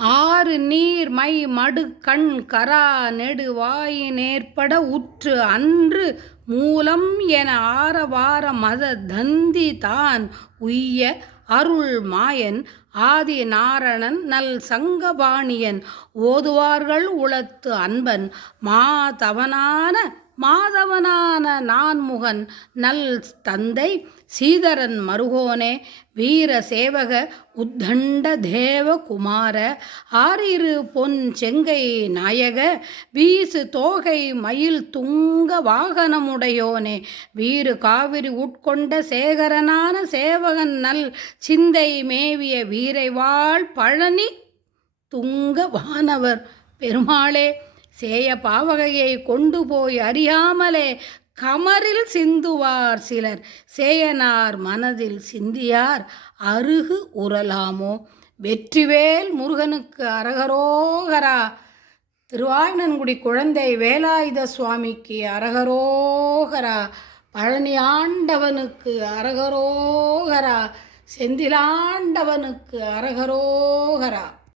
ஆறு நீர் மை மடு கண் கரா நெடு வாயினேற்பட உற்று அன்று மூலம் என ஆரவார மத தந்தி தான் உய்ய அருள் மாயன் ஆதி நாரணன் நல் சங்கபாணியன் ஓதுவார்கள் உளத்து அன்பன் மாதவனான நான்முகன் நல் தந்தை சீதரன் மருகோனே வீர சேவக உத்தண்ட தேவ குமார ஆரிரு பொன் செங்கை நாயக வீசு தோகை மயில் துங்க வாகனமுடையோனே வீறு காவிரி உட்கொண்ட சேகரனான சேவகன் நல் சிந்தை மேவிய வீரைவாள் பழனி துங்க வானவர் பெருமாளே சேய பாவகையை கொண்டு போய் அறியாமலே கமரில் சிந்துவார் சிலர் சேயனார் மனதில் சிந்தியார் அருகு உறலாமோ. வெற்றிவேல் முருகனுக்கு அரகரோகரா. திருவாய்நன்குடி குழந்தை வேலாயுத சுவாமிக்கு அரகரோகரா. பழனி ஆண்டவனுக்கு அரகரோகரா. செந்திலாண்டவனுக்கு அரகரோகரா.